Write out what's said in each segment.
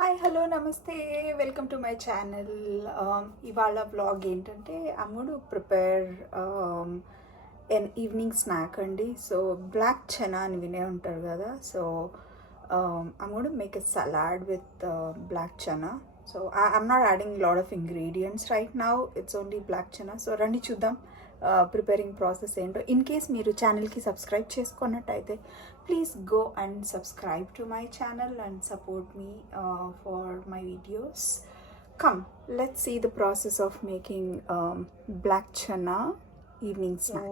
Hi hello నమస్తే welcome to my channel. ఇవాళ vlog ఏంటంటే I'm going to prepare an evening snack అండి. So black chana అని వినే ఉంటారు కదా. So I'm going to make a salad with black chana. So I'm not adding lot of ingredients right now, it's only black chana. So రండి చూద్దాం preparing process ఏంటో. In case మీరు ఛానల్కి సబ్స్క్రైబ్ చేసుకున్నట్టయితే please go and subscribe to my channel and support me for my videos. Come, let's see the process of making black chana evening snack.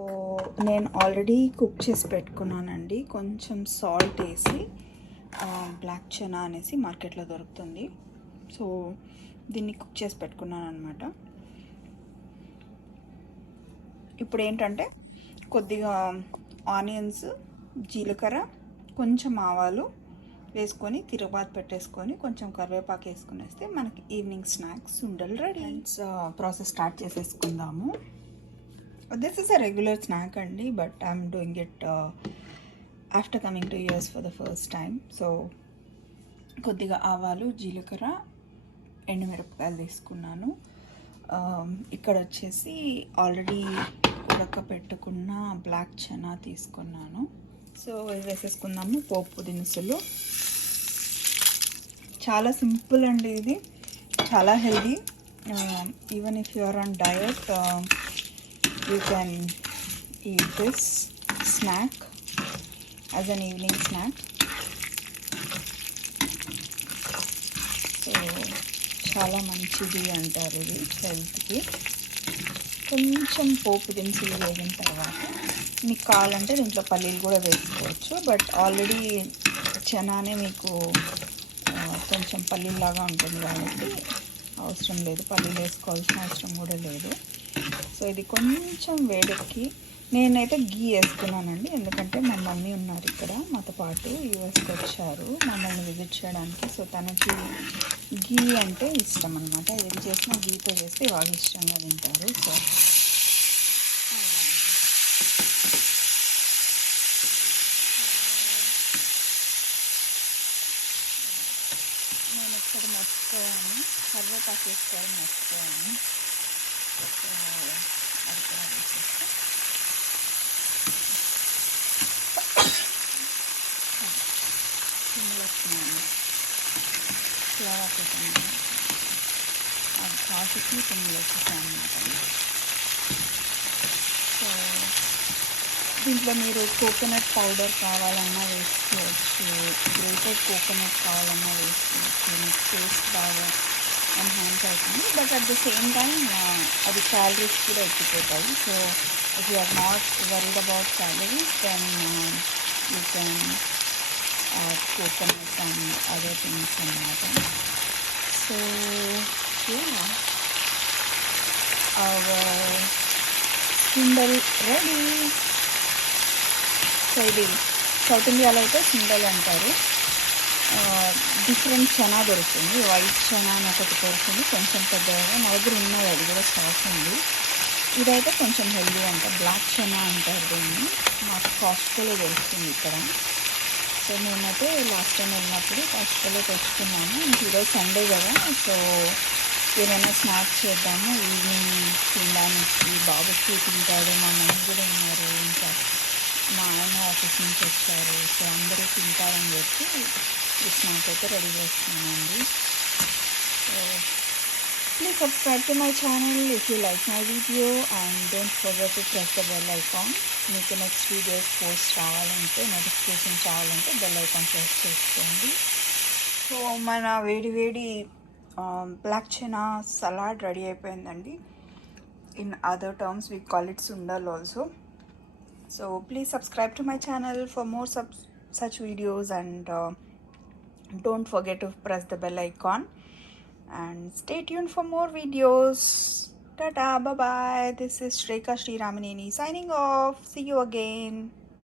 నేను already cook చేసి పెట్టుకున్నానండి. కొంచెం salt వేసి black chana అనేసి మార్కెట్లో దొరుకుతుంది. సో దీన్ని కుక్ చేసి పెట్టుకున్నాను అనమాట. ఇప్పుడు ఏంటంటే కొద్దిగా ఆనియన్స్, జీలకర్ర, కొంచెం ఆవాలు వేసుకొని తిరగబాతు పెట్టేసుకొని కొంచెం కరివేపాకు వేసుకునేస్తే మనకి ఈవినింగ్ స్నాక్స్ ఉండలు రెడీ. ప్రాసెస్ స్టార్ట్ చేసేసుకుందాము. This is a regular snack అండి, but I'm doing it after coming to US for the first time. So కొద్దిగా ఆవాలు, జీలకర్ర, ఎండుమిరపకాయలు తీసుకున్నాను. ఇక్కడ వచ్చేసి ఆల్రెడీ ఉడకపెట్టుకున్న బ్లాక్ చనా తీసుకున్నాను. సో ఇవి వేసేసుకుందాము. పోపు దినుసులు చాలా సింపుల్ అండి, ఇది చాలా healthy. Even if you are on diet you can eat this snack as an evening snack. So చాలా మంచిది అంటారు ఇది హెల్త్కి. కొంచెం పోపు దినుసులు వేగిన తర్వాత మీకు కావాలంటే దీంట్లో పల్లీలు కూడా వేసుకోవచ్చు, బట్ ఆల్రెడీ చనానే మీకు కొంచెం పల్లీలాగా ఉంటుంది కాబట్టి అవసరం లేదు, పల్లీలు వేసుకోవాల్సిన అవసరం కూడా లేదు. సో ఇది కొంచెం వేడెక్కి నేనైతే గీ వేసుకున్నానండి, ఎందుకంటే మా మమ్మీ ఉన్నారు ఇక్కడ మాతో పాటు, యూఎస్కి వచ్చారు మమ్మల్ని విజిట్ చేయడానికి. సో తనకి గీ అంటే ఇష్టం అనమాట, ఏది చేసినా గీతో చేస్తే బాగా ఇష్టంగా తింటారు. సో నేను ఇక్కడ మర్చిపోయాను, కరివేపాకు వేసుకోవడం మర్చిపోయాను. అది కూడా వేసేస్తే వచ్చినాను ఫ్లవర్ పెట్టాను, అది కాఫీకి తుమ్ములు వచ్చేసాను అనమాట. సో దీంట్లో మీరు కోకోనట్ పౌడర్ కావాలన్నా వేసుకోవచ్చు, గ్రేటెడ్ కోకోనట్ కావాలన్నా వేసుకోవచ్చు. మీకు టేస్ట్ బాగా ఎన్హాన్స్ అవుతుంది, but at the same time అది క్యాలరీస్ కూడా ఎక్కిపోతాయి. So if you are not worried about calories then you can coconut and other things and so yeah, our sundal ready. So ఇది south ఇండియాలో అయితే సిండల్ అంటారు. డిఫరెంట్ చనా దొరుకుతుంది, వైట్ చనా అని ఒకటి దొరుకుతుంది కొంచెం పెద్దగా, నా దగ్గర ఉన్నది అది కూడా స్టాక్ ఉంది. ఇదైతే కొంచెం హెల్దీ అంట, బ్లాక్ చనా అంటారు దీన్ని, మాకు కాస్ట్కోలో దొరుకుతుంది ఇక్కడ. సో నేనైతే లాస్ట్ టైం వెళ్ళినప్పుడు కాస్ట్కోలో తెచ్చుకున్నాను. ఇంక ఈరోజు సండే కదా, సో ఏమైనా స్నాక్స్ చేద్దాము ఈవినింగ్ తినడానికి. బాబుకి తింటాడు, మా మమ్మీ కూడా ఉన్నారు, ఇంకా మా ఆయన ఆఫీస్ నుంచి వచ్చారు. సో అందరూ తింటారని చెప్పి ఈ స్నాక్ అయితే రెడీ చేస్తున్నానండి. So please subscribe to my channel if you like my video and don't forget to press the bell icon. మీకు నెక్స్ట్ వీడియోస్ పోస్ట్ రావాలంటే, నోటిఫికేషన్ రావాలంటే బెల్ ఐకాన్ ప్రెస్ చేసుకోండి. సో మన వేడి వేడి బ్లాక్ చనా సలాడ్ రెడీ అయిపోయిందండి. In other terms we call it sundal also. So please subscribe to my channel for more such videos and don't forget to press the bell icon. And stay tuned for more videos. Tata, bye bye. This is Shreka Sri Ramaneni signing off. See you again.